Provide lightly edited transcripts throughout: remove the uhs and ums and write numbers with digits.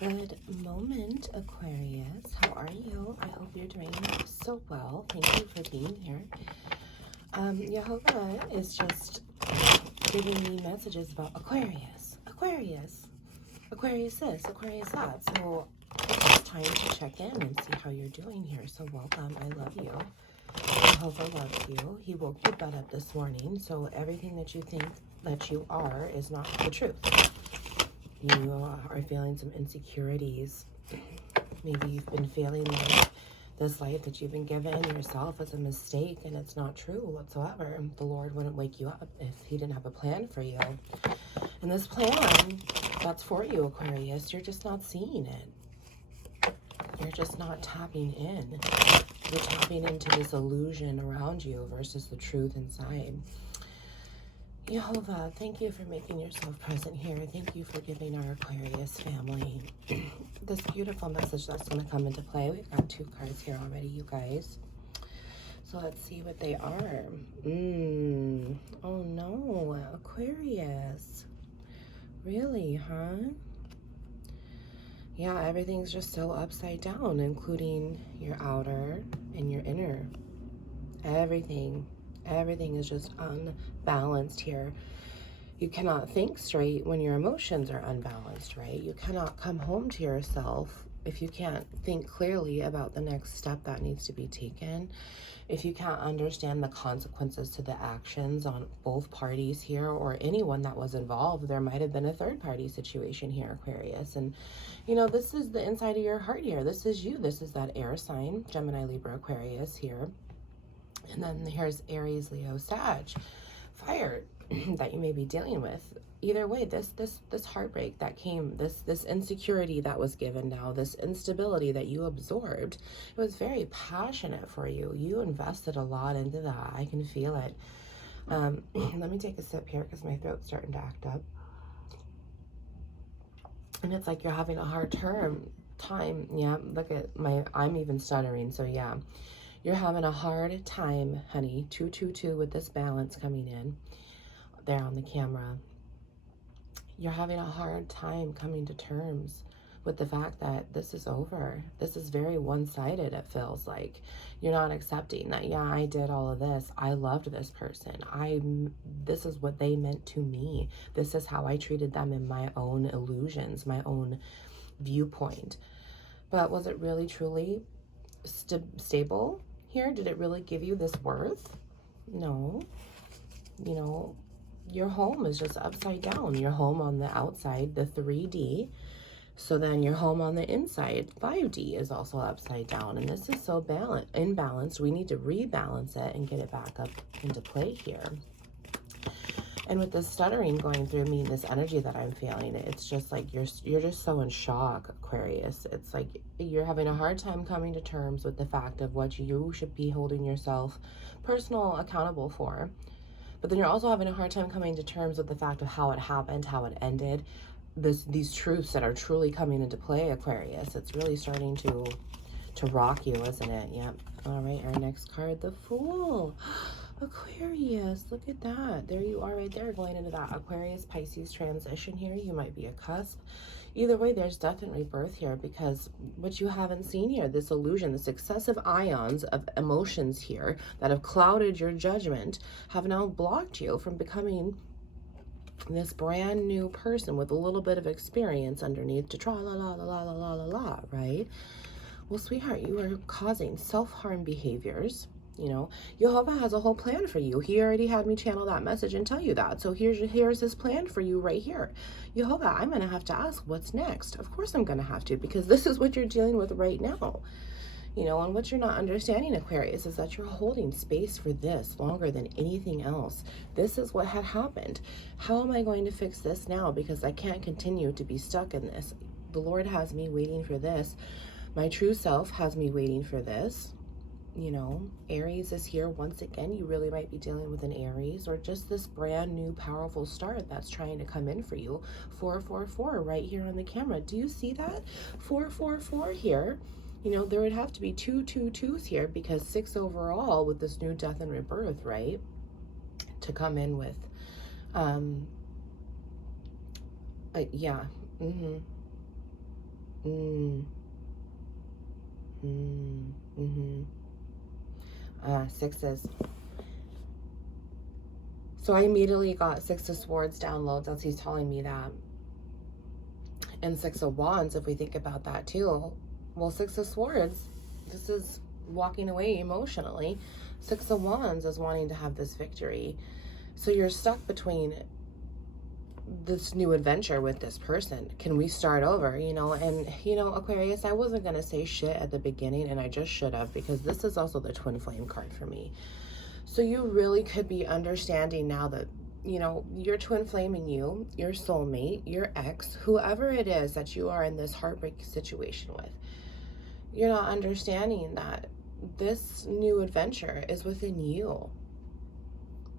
Good moment, Aquarius. How are you? I hope you're doing so well. Thank you for being here. Jehovah is just giving me messages about Aquarius, Aquarius this, Aquarius that. So it's just time to check in and see how you're doing here. So welcome. I love you. Jehovah loves you. He woke your butt up this morning. So everything that you think that you are is not the truth. You are feeling some insecurities. Maybe you've been feeling like this life that you've been given yourself is a mistake and it's not true whatsoever. The Lord wouldn't wake you up if he didn't have a plan for you. And this plan, that's for you, Aquarius. You're just not seeing it. You're just not tapping in. You're tapping into this illusion around you versus the truth inside. Jehovah, thank you for making yourself present here. Thank you for giving our Aquarius family this beautiful message that's going to come into play. We've got 2 cards here already, you guys. So let's see what they are. Oh no, Aquarius. Really, huh? Yeah, everything's just so upside down, including your outer and your inner. Everything is just unbalanced here. You cannot think straight when your emotions are unbalanced, right? You cannot come home to yourself if you can't think clearly about the next step that needs to be taken. If you can't understand the consequences to the actions on both parties here or anyone that was involved. There might have been a third party situation here, Aquarius. And, you know, this is the inside of your heart here. This is you. This is that air sign, Gemini, Libra, Aquarius here. And then here's Aries, Leo, Sag, fire that you may be dealing with. Either way, this heartbreak that came, this insecurity that was given now, this instability that you absorbed, it was very passionate for you. You invested a lot into that. I can feel it. Let me take a sip here because my throat's starting to act up. And it's like you're having a hard time. Yeah, look at I'm even stuttering. So yeah. You're having a hard time, honey. 222 with this balance coming in there on the camera. You're having a hard time coming to terms with the fact that this is over. This is very one-sided, it feels like. You're not accepting that, yeah, I did all of this. I loved this person. This is what they meant to me. This is how I treated them in my own illusions, my own viewpoint. But was it really, truly stable here? Did it really give you this worth? No. You know, your home is just upside down. Your home on the outside, the 3D. So then your home on the inside, 5D, is also upside down. And this is so imbalanced. We need to rebalance it and get it back up into play here. And with this stuttering going through me, this energy that I'm feeling, it's just like you're just so in shock, Aquarius. It's like you're having a hard time coming to terms with the fact of what you should be holding yourself personal accountable for. But then you're also having a hard time coming to terms with the fact of how it happened, how it ended. These truths that are truly coming into play, Aquarius. It's really starting to rock you, isn't it? Yep. All right, our next card, the Fool. Aquarius, look at that. There you are right there, going into that Aquarius Pisces transition here. You might be a cusp. Either way, there's death and rebirth here, because what you haven't seen here, this illusion, the successive ions of emotions here that have clouded your judgment, have now blocked you from becoming this brand new person with a little bit of experience underneath to tra-la-la-la-la-la-la-la, right? Well, sweetheart, you are causing self-harm behaviors. You know, Jehovah has a whole plan for you. He already had me channel that message and tell you that. So here's his plan for you right here. Jehovah, I'm going to have to ask, what's next? Of course I'm going to have to, because this is what you're dealing with right now. You know, and what you're not understanding, Aquarius, is that you're holding space for this longer than anything else. This is what had happened. How am I going to fix this now? Because I can't continue to be stuck in this. The Lord has me waiting for this. My true self has me waiting for this. You know, Aries is here once again. You really might be dealing with an Aries, or just this brand new powerful start that's trying to come in for you. 444 right here on the camera. Do you see that? 444 here. You know, there would have to be 2 2s here, because 6 overall with this new death and rebirth, right? To come in with, yeah. Mm. Mm. Mm-hmm. Sixes. So I immediately got Six of Swords downloads as he's telling me that. And Six of Wands, if we think about that too. Well, Six of Swords, this is walking away emotionally. Six of Wands is wanting to have this victory. So you're stuck between this new adventure with this person. Can we start over? You know, and you know, Aquarius, I wasn't going to say shit at the beginning, and I just should have, because this is also the twin flame card for me. So you really could be understanding now that, you know, your twin flame and you, your soulmate, your ex, whoever it is that you are in this heartbreak situation with, you're not understanding that this new adventure is within you.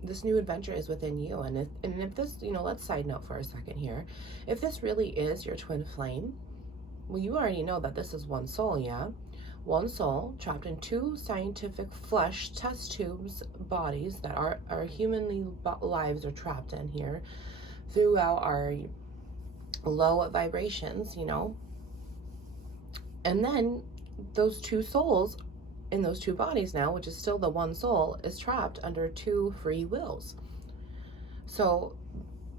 This new adventure is within you. And if this, you know, let's side note for a second here. If this really is your twin flame, well, you already know that this is one soul, yeah? One soul trapped in two scientific flesh test tubes bodies that our humanly lives are trapped in here throughout our low vibrations, you know. And then those two souls in those two bodies now, which is still the one soul, is trapped under two free wills. So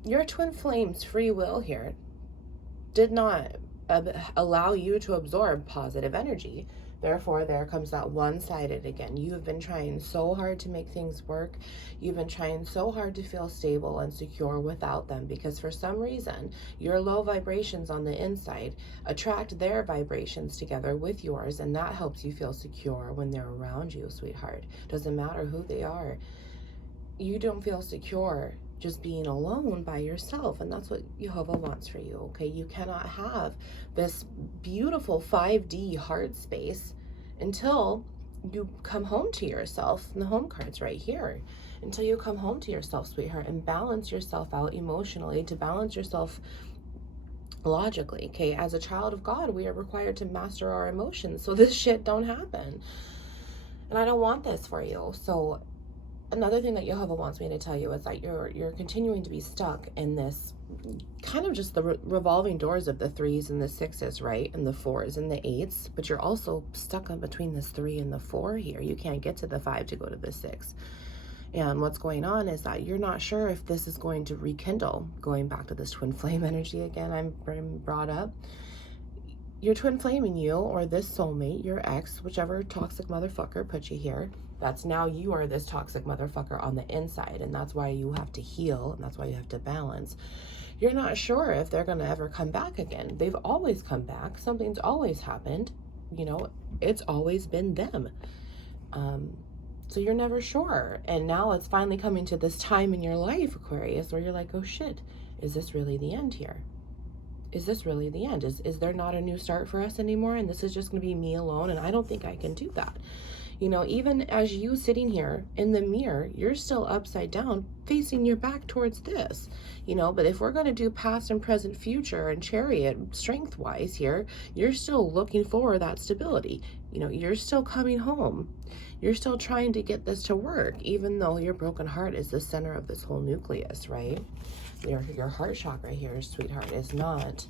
your twin flame's free will here did not allow you to absorb positive energy. Therefore, there comes that one-sided again. You have been trying so hard to make things work. You've been trying so hard to feel stable and secure without them, because for some reason, your low vibrations on the inside attract their vibrations together with yours, and that helps you feel secure when they're around you, sweetheart. Doesn't matter who they are. You don't feel secure just being alone by yourself, and that's what Jehovah wants for you, okay? You cannot have this beautiful 5D heart space until you come home to yourself, and the home card's right here. Until you come home to yourself, sweetheart, and balance yourself out emotionally, to balance yourself logically, okay? As a child of God, we are required to master our emotions so this shit don't happen. And I don't want this for you. So another thing that Jehovah wants me to tell you is that you're continuing to be stuck in this kind of just the revolving doors of the 3s and the 6s, right? And the 4s and the 8s, but you're also stuck in between this 3 and the 4 here. You can't get to the 5 to go to the 6. And what's going on is that you're not sure if this is going to rekindle, going back to this twin flame energy again I'm brought up. Your twin flame and you, or this soulmate, your ex, whichever toxic motherfucker put you here, that's now you are this toxic motherfucker on the inside, and that's why you have to heal, and that's why you have to balance. You're not sure if they're going to ever come back again. They've always come back. Something's always happened. You know, it's always been them. So you're never sure. And now it's finally coming to this time in your life, Aquarius, where you're like, oh shit, is this really the end here? Is this really the end? Is there not a new start for us anymore? And this is just going to be me alone, and I don't think I can do that. You know, even as you sitting here in the mirror, you're still upside down, facing your back towards this, you know. But if we're going to do past and present, future, and chariot strength-wise here, you're still looking for that stability. You know, you're still coming home. You're still trying to get this to work, even though your broken heart is the center of this whole nucleus, right? Your heart chakra here, sweetheart, is not,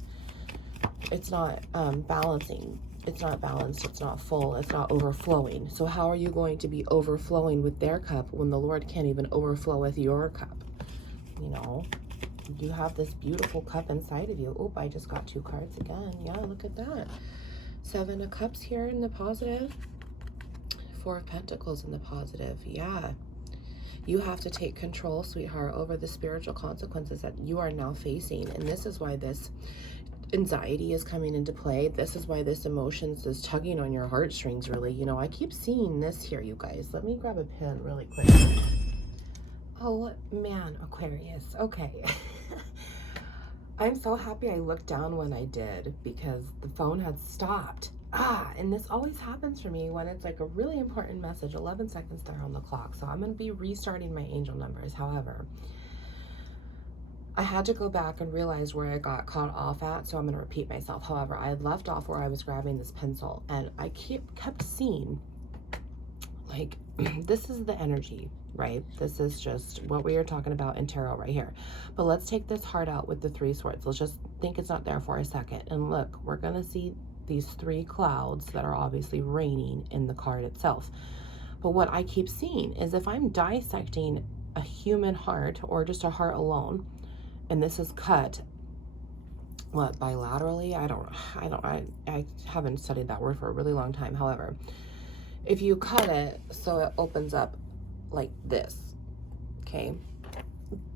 it's not balancing. It's not balanced, it's not full, it's not overflowing. So how are you going to be overflowing with their cup when the Lord can't even overflow with your cup? You know, you have this beautiful cup inside of you. Oh, I just got 2 cards again. Yeah, look at that. 7 of Cups here in the positive. 4 of Pentacles in the positive. Yeah. You have to take control, sweetheart, over the spiritual consequences that you are now facing. And this is why this anxiety is coming into play. This is why this emotions is tugging on your heartstrings, really. You know, I keep seeing this here, you guys. Let me grab a pen really quick. Oh, man, Aquarius. Okay. I'm so happy I looked down when I did, because the phone had stopped. And this always happens for me when it's like a really important message. 11 seconds there on the clock. So I'm going to be restarting my angel numbers. However, I had to go back and realize where I got caught off at, so I'm going to repeat myself. However, I had left off where I was grabbing this pencil, and I kept seeing, like, this is the energy. right? This is just what we are talking about in tarot right here. But let's take this heart out with the 3 swords. Let's just think it's not there for a second. And look, we're going to see these 3 clouds that are obviously raining in the card itself. But what I keep seeing is if I'm dissecting a human heart or just a heart alone, and this is cut, what, bilaterally? I haven't studied that word for a really long time. However, if you cut it so it opens up like this, okay,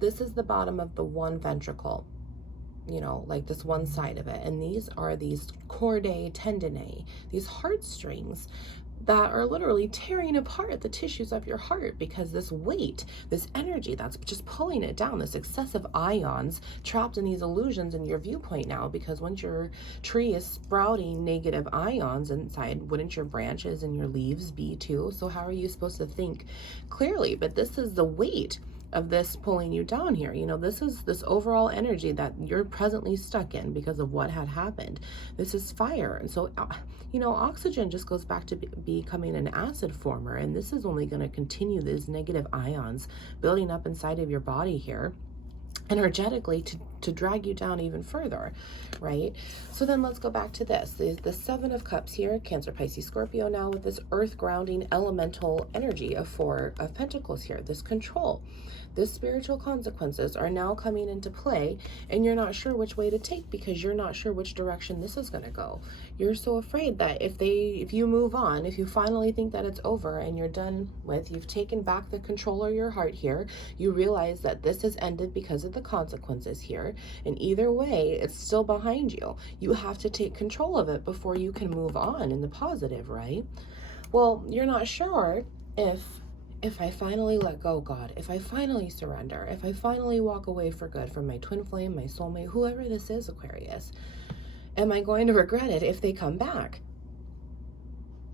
this is the bottom of the one ventricle, you know, like this one side of it, and these are these cordae tendineae, these heartstrings that are literally tearing apart the tissues of your heart, because this weight, this energy that's just pulling it down, this excessive ions trapped in these illusions in your viewpoint now, because once your tree is sprouting negative ions inside, wouldn't your branches and your leaves be too? So how are you supposed to think clearly? But this is the weight of this pulling you down here. You know, this is this overall energy that you're presently stuck in because of what had happened. This is fire. And so, you know, oxygen just goes back to becoming an acid former. And this is only going to continue these negative ions building up inside of your body here energetically to drag you down even further, right? So then let's go back to this. The 7 of Cups here, Cancer, Pisces, Scorpio, now with this earth grounding elemental energy of 4 of Pentacles here, this control. The spiritual consequences are now coming into play, and you're not sure which way to take because you're not sure which direction this is going to go. You're so afraid that if you move on, if you finally think that it's over and you're done with, you've taken back the control of your heart here, you realize that this has ended because of the consequences here, and either way, it's still behind you. You have to take control of it before you can move on in the positive, right? Well, you're not sure if I finally let go, God, if I finally surrender, if I finally walk away for good from my twin flame, my soulmate, whoever this is, Aquarius, am I going to regret it if they come back?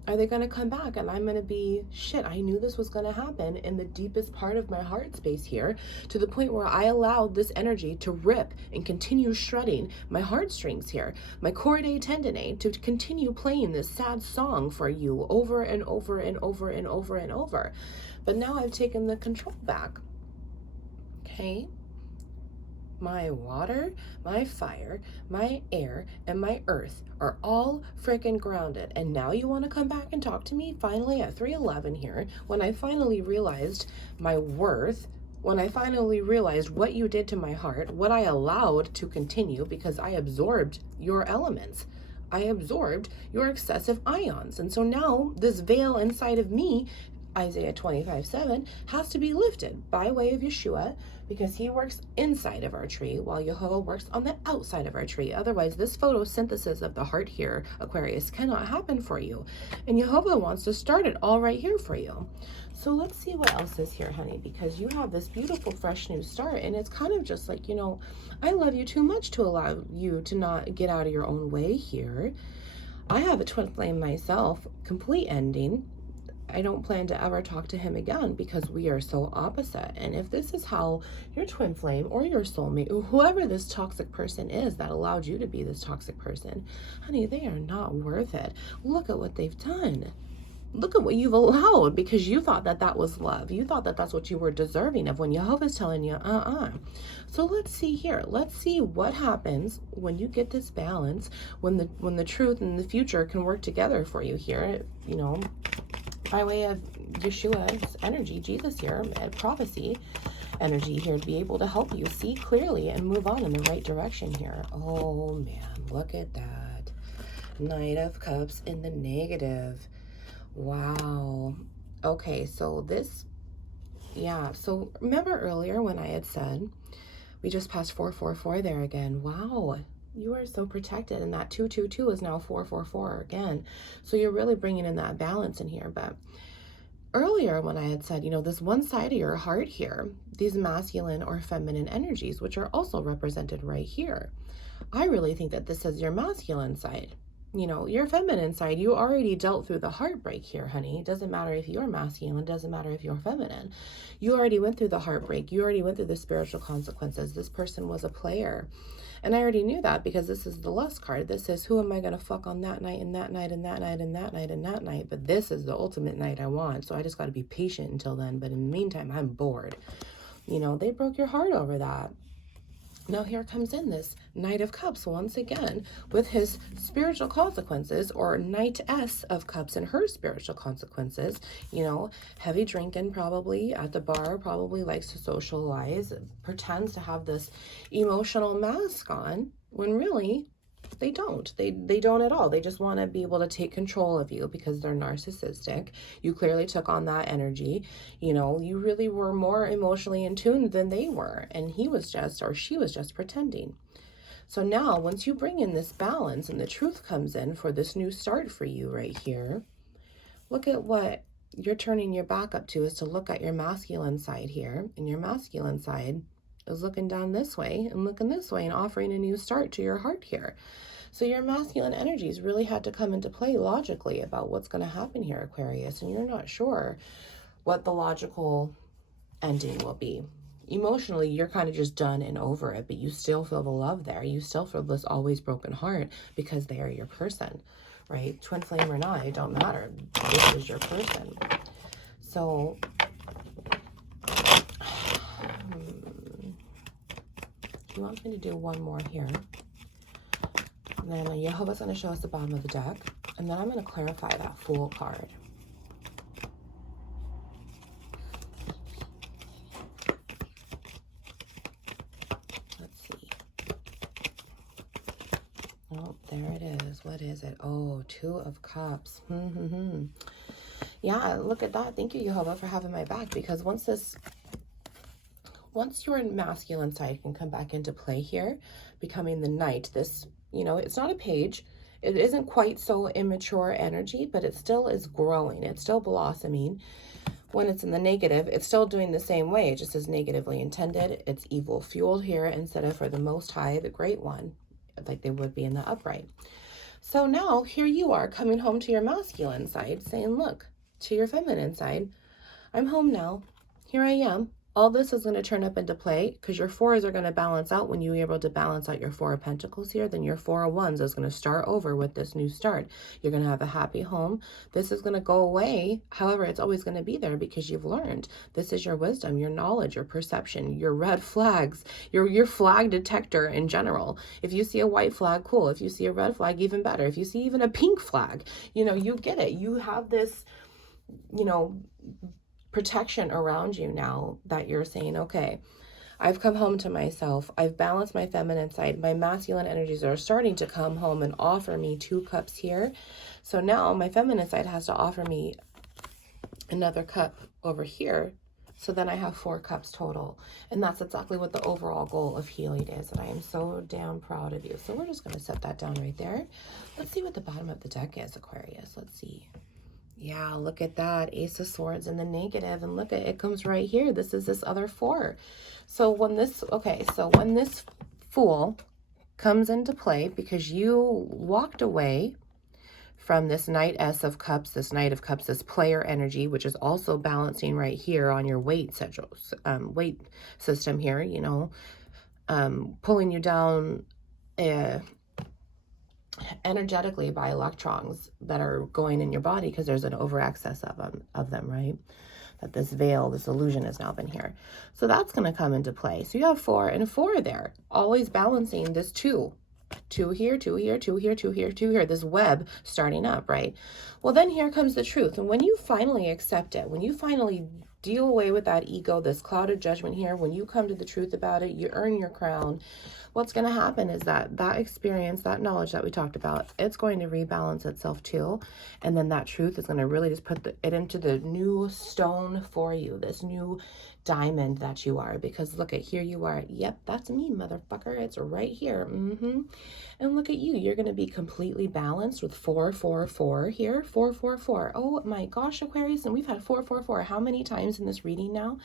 Are they going to come back and I'm going to be, shit, I knew this was going to happen in the deepest part of my heart space here, to the point where I allowed this energy to rip and continue shredding my heartstrings here, my cordae tendineae, to continue playing this sad song for you over and over and over and over and over. But now I've taken the control back. Okay? My water, my fire, my air, and my earth are all freaking grounded. And now you want to come back and talk to me finally at 3:11 here, when I finally realized my worth, when I finally realized what you did to my heart, what I allowed to continue because I absorbed your elements. I absorbed your excessive ions. And so now this veil inside of me, Isaiah 25:7, has to be lifted by way of Yeshua, because he works inside of our tree while Jehovah works on the outside of our tree. Otherwise, this photosynthesis of the heart here, Aquarius, cannot happen for you. And Jehovah wants to start it all right here for you. So let's see what else is here, honey, because you have this beautiful, fresh new start. And it's kind of just like, you know, I love you too much to allow you to not get out of your own way here. I have a twin flame myself, complete ending. I don't plan to ever talk to him again because we are so opposite. And if this is how your twin flame or your soulmate, whoever this toxic person is that allowed you to be this toxic person, honey, they are not worth it. Look at what they've done. Look at what you've allowed, because you thought that that was love. You thought that that's what you were deserving of, when Jehovah's telling you, So let's see here. Let's see what happens when you get this balance, when the truth and the future can work together for you here, you know, by way of Yeshua's energy, Jesus here, and prophecy energy here, to be able to help you see clearly and move on in the right direction here. Oh man, look at that. Knight of Cups in the negative. Wow. Okay, so this, yeah, so remember earlier when I had said, we just passed 444 there again. Wow. You are so protected, and that 222 is now 444 again. So you're really bringing in that balance in here. But earlier when I had said, you know, this one side of your heart here, these masculine or feminine energies, which are also represented right here, I really think that this is your masculine side. You know, your feminine side, you already dealt through the heartbreak here, honey. It doesn't matter if you're masculine, it doesn't matter if you're feminine. You already went through the heartbreak. You already went through the spiritual consequences. This person was a player. And I already knew that because this is the lust card. This says, who am I going to fuck on that night and that night and that night and that night and that night? But this is the ultimate night I want. So I just got to be patient until then. But in the meantime, I'm bored. You know, they broke your heart over that. Now here comes in this Knight of Cups once again with his spiritual consequences, or Knightess of Cups and her spiritual consequences. You know, heavy drinking, probably at the bar, probably likes to socialize, pretends to have this emotional mask on when really they don't. They don't at all. They just want to be able to take control of you because they're narcissistic. You clearly took on that energy. You know, you really were more emotionally in tune than they were. And he was just, or she was just pretending. So now once you bring in this balance and the truth comes in for this new start for you right here, look at what you're turning your back up to, is to look at your masculine side here. And your masculine side is looking down this way and looking this way and offering a new start to your heart here. So your masculine energies really had to come into play logically about what's going to happen here, Aquarius, and you're not sure what the logical ending will be. Emotionally, you're kind of just done and over it, but you still feel the love there. You still feel this always broken heart because they are your person, right? Twin flame or not, it don't matter. This is your person. So he wants me to do one more here. And then Jehovah's going to show us the bottom of the deck. And then I'm going to clarify that Fool card. Let's see. Oh, there it is. What is it? Oh, Two of Cups. Yeah, look at that. Thank you, Jehovah, for having my back. Because once your masculine side can come back into play here, becoming the Knight, this, you know, it's not a page. It isn't quite so immature energy, but it still is growing. It's still blossoming. When it's in the negative, it's still doing the same way. It just is negatively intended. It's evil fueled here instead of for the Most High, the Great One, like they would be in the upright. So now here you are coming home to your masculine side saying, look, to your feminine side, I'm home now. Here I am. All this is going to turn up into play because your fours are going to balance out. When you're able to balance out your Four of Pentacles here, then your Four of Wands is going to start over with this new start. You're going to have a happy home. This is going to go away. However, it's always going to be there because you've learned. This is your wisdom, your knowledge, your perception, your red flags, your flag detector in general. If you see a white flag, cool. If you see a red flag, even better. If you see even a pink flag, you know, you get it. You have this, you know, protection around you now that you're saying, okay, I've come home to myself. I've balanced my feminine side. My masculine energies are starting to come home and offer me Two Cups here. So now my feminine side has to offer me another cup over here. So then I have 4 cups total. And that's exactly what the overall goal of healing is. And I am so damn proud of you. So we're just going to set that down right there. Let's see what the bottom of the deck is, Aquarius. Let's see. Yeah, look at that. Ace of Swords in the negative. And look at it, comes right here. This is this other 4. So when this, okay, so when this Fool comes into play, because you walked away from this Knightess of Cups, this Knight of Cups, this player energy, which is also balancing right here on your weight system here, you know, pulling you down energetically by electrons that are going in your body because there's an over excess of them, right? That this veil, this illusion has now been here. So that's going to come into play. So you have 4 and 4 there, always balancing this 2. 2 here, 2 here, 2 here, 2 here, 2 here, this web starting up, right? Well, then here comes the truth. And when you finally accept it, when you finally deal away with that ego, this cloud of judgment here, when you come to the truth about it, you earn your crown. What's going to happen is that experience, that knowledge that we talked about, it's going to rebalance itself too. And then that truth is going to really just put it into the new stone for you, this new diamond that you are. Because look at, here you are. Yep, that's me, motherfucker. It's right here. And look at you. You're going to be completely balanced with 4, 4, 4 here. 4, 4, 4. Oh my gosh, Aquarius. And we've had 4, 4, 4. How many times in this reading now?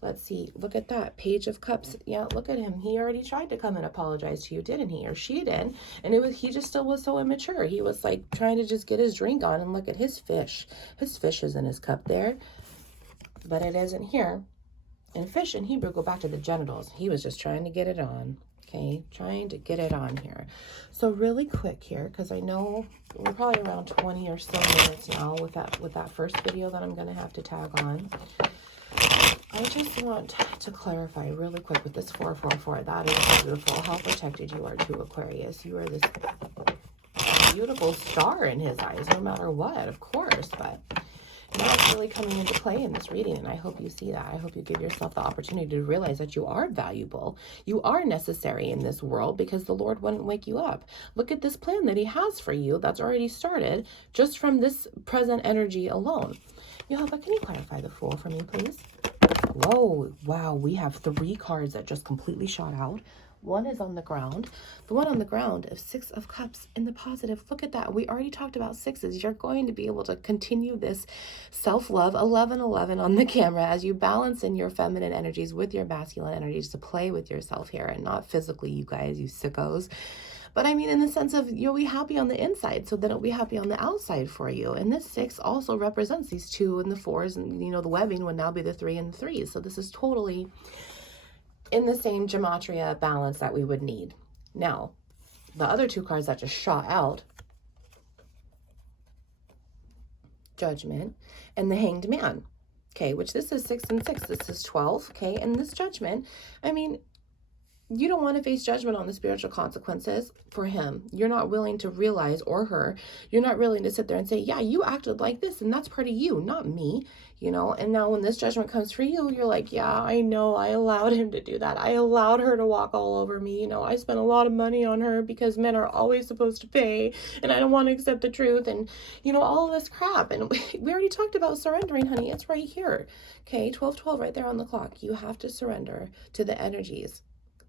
Let's see. Look at that. Page of Cups. Yeah, look at him. He already tried to come and apologize to you, didn't he? Or she did. And he just still was so immature. He was like trying to just get his drink on, and look at his fish. His fish is in his cup there, but it isn't here. And fish in Hebrew go back to the genitals. He was just trying to get it on. Okay, trying to get it on here. So really quick here, because I know we're probably around 20 or so minutes now with that first video that I'm going to have to tag on. I just want to clarify really quick with this 444. That is beautiful. How protected you are to Aquarius. You are this beautiful star in his eyes, no matter what, of course. But now it's really coming into play in this reading, and I hope you see that. I hope you give yourself the opportunity to realize that you are valuable. You are necessary in this world because the Lord wouldn't wake you up. Look at this plan that he has for you that's already started just from this present energy alone. Jehovah, can you clarify the Fool for me, please? Whoa, wow, we have 3 cards that just completely shot out. One is on the ground. The one on the ground of 6 of Cups in the positive. Look at that. We already talked about 6s. You're going to be able to continue this self-love, 11-11 on the camera as you balance in your feminine energies with your masculine energies to play with yourself here, and not physically, you guys, you sickos. But I mean, in the sense of you'll be happy on the inside, so then it'll be happy on the outside for you. And this 6 also represents these 2 and the 4s, and you know, the webbing would now be the 3 and the 3s. So this is totally in the same gematria balance that we would need. Now, the other 2 cards that just shot out, Judgment and the Hanged Man. Okay, which this is 6 and 6. This is 12. Okay, and this Judgment, I mean, you don't want to face judgment on the spiritual consequences for him. You're not willing to realize, or her, you're not willing to sit there and say, yeah, you acted like this, and that's part of you, not me, you know. And now when this judgment comes for you, you're like, yeah, I know, I allowed him to do that. I allowed her to walk all over me. You know, I spent a lot of money on her because men are always supposed to pay, and I don't want to accept the truth, and, you know, all of this crap. And we already talked about surrendering, honey. It's right here. Okay, 12-12 right there on the clock. You have to surrender to the energies,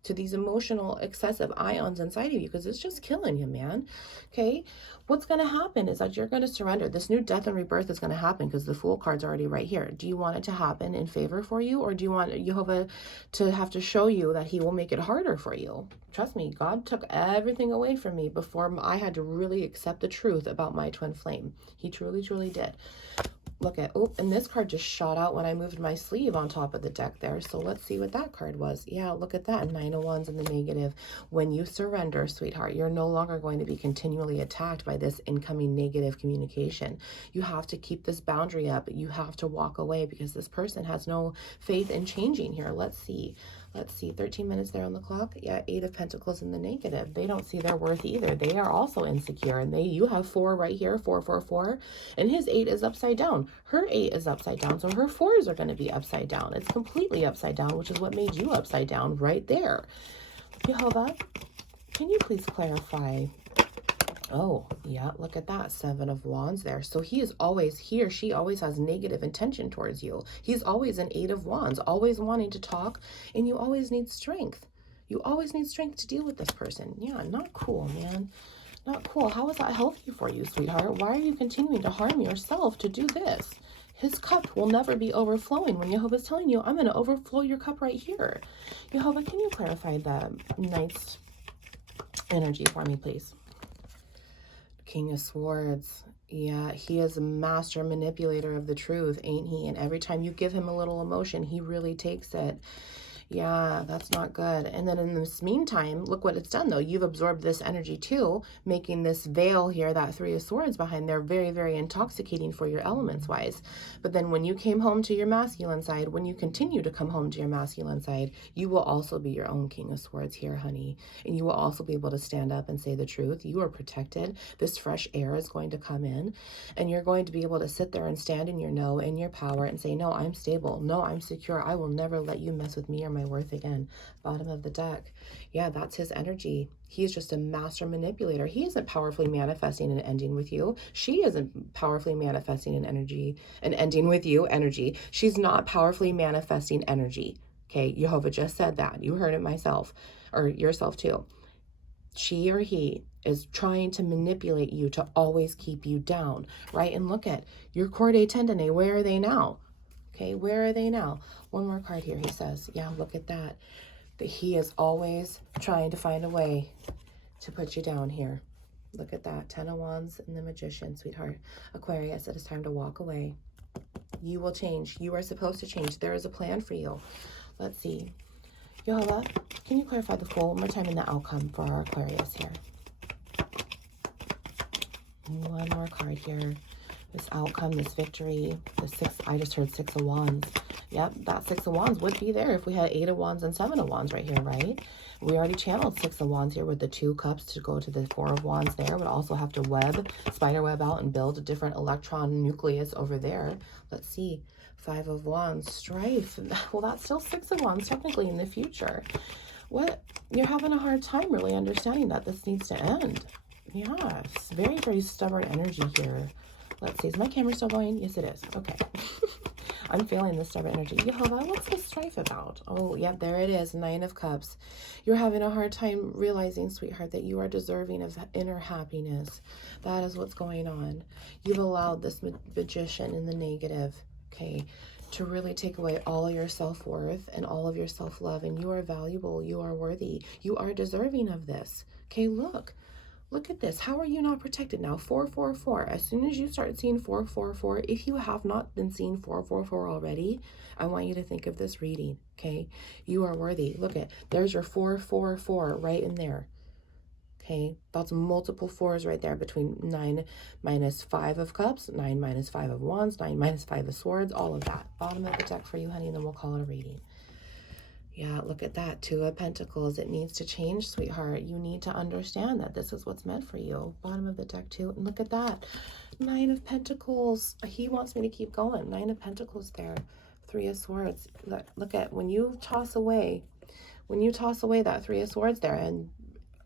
to these emotional excessive ions inside of you, because it's just killing you, man. Okay, what's going to happen is that you're going to surrender. This new death and rebirth is going to happen because the Fool card's already right here. Do you want it to happen in favor for you, or do you want Jehovah to have to show you that he will make it harder for you? Trust me, God took everything away from me before I had to really accept the truth about my twin flame. He truly, truly did. Look at, oh, and this card just shot out when I moved my sleeve on top of the deck there. So let's see what that card was. Yeah, look at that. 9 of Wands in the negative. When you surrender, sweetheart, you're no longer going to be continually attacked by this incoming negative communication. You have to keep this boundary up. You have to walk away because this person has no faith in changing here. Let's see. Let's see, 13 minutes there on the clock. Yeah, 8 of Pentacles in the negative. They don't see their worth either. They are also insecure. And you have 4 right here, 444. And his 8 is upside down. Her 8 is upside down. So her 4s are going to be upside down. It's completely upside down, which is what made you upside down right there. Jehovah, can you please clarify? Oh, yeah, look at that. 7 of Wands there. So he or she always has negative intention towards you. He's always an 8 of Wands, always wanting to talk, and you always need strength. You always need strength to deal with this person. Yeah, not cool, man. Not cool. How is that healthy for you, sweetheart? Why are you continuing to harm yourself to do this? His cup will never be overflowing when Jehovah's telling you, I'm going to overflow your cup right here. Jehovah, can you clarify the Knight's energy for me, please? King of Swords. Yeah, he is a master manipulator of the truth, ain't he? And every time you give him a little emotion, he really takes it. Yeah, that's not good. And then in this meantime, look what it's done, though. You've absorbed this energy, too, making this veil here, that 3 of Swords behind there, very, very intoxicating for your elements-wise. But then when you came home to your masculine side, when you continue to come home to your masculine side, you will also be your own King of Swords here, honey. And you will also be able to stand up and say the truth. You are protected. This fresh air is going to come in, and you're going to be able to sit there and stand in your no, in your power, and say, no, I'm stable. No, I'm secure. I will never let you mess with me or my worth again. Bottom of the deck. Yeah, that's his energy. He's just a master manipulator. He isn't powerfully manifesting and ending with you. She isn't powerfully manifesting an energy and ending with you energy. She's not powerfully manifesting energy. Okay, Jehovah just said that. You heard it myself, or yourself too. She or he is trying to manipulate you to always keep you down, right? And look at your corde tendinae. Where are they now? Okay, where are they now? One more card here, he says. Yeah, look at that. That he is always trying to find a way to put you down here. Look at that. 10 of Wands and the Magician, sweetheart. Aquarius, it is time to walk away. You will change. You are supposed to change. There is a plan for you. Let's see. Jehovah, can you clarify the Fool one more time in the outcome for our Aquarius here? One more card here. This outcome, this victory, the 6, I just heard 6 of Wands. Yep, that 6 of Wands would be there if we had 8 of Wands and 7 of Wands right here, right? We already channeled 6 of Wands here with the 2 cups to go to the 4 of Wands there. We'd also have to spider web out and build a different electron nucleus over there. Let's see. 5 of Wands, strife. Well, that's still 6 of Wands technically in the future. What? You're having a hard time really understanding that this needs to end. Yes, very, very stubborn energy here. Let's see, is my camera still going? Yes, it is. Okay. I'm feeling the stubborn energy. Jehovah, what's this strife about? Oh, yeah, there it is. 9 of Cups. You're having a hard time realizing, sweetheart, that you are deserving of inner happiness. That is what's going on. You've allowed this magician in the negative, okay, to really take away all of your self-worth and all of your self-love. And you are valuable. You are worthy. You are deserving of this. Okay, look. Look at this. How are you not protected now? 444. As soon as you start seeing 444, if you have not been seeing 444 already, I want you to think of this reading, okay? You are worthy. Look at, there's your 444 right in there, okay? That's multiple 4s right there between 9 minus 5 of Cups, 9 minus 5 of Wands, 9 minus 5 of Swords, all of that. Bottom of the deck for you, honey, and then we'll call it a reading. Yeah, look at that. 2 of Pentacles. It needs to change, sweetheart. You need to understand that this is what's meant for you. Bottom of the deck, too. And look at that. 9 of Pentacles. He wants me to keep going. 9 of Pentacles there. 3 of Swords. Look at when you toss away that 3 of Swords there and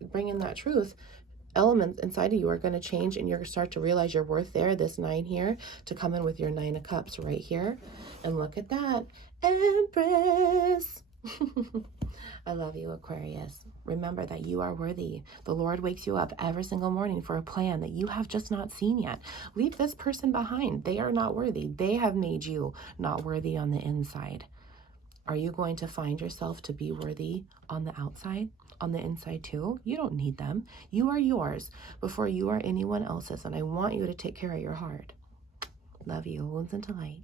bring in that truth, elements inside of you are going to change, and you're going to start to realize your worth there. This 9 here to come in with your 9 of Cups right here. And look at that. Empress. I love you, Aquarius. Remember that you are worthy. The Lord wakes you up every single morning for a plan that you have just not seen yet. Leave this person behind. They are not worthy. They have made you not worthy on the inside. Are you going to find yourself to be worthy on the outside, on the inside too? You don't need them. You are yours before you are anyone else's, and I want you to take care of your heart. Love you. Wounds into light.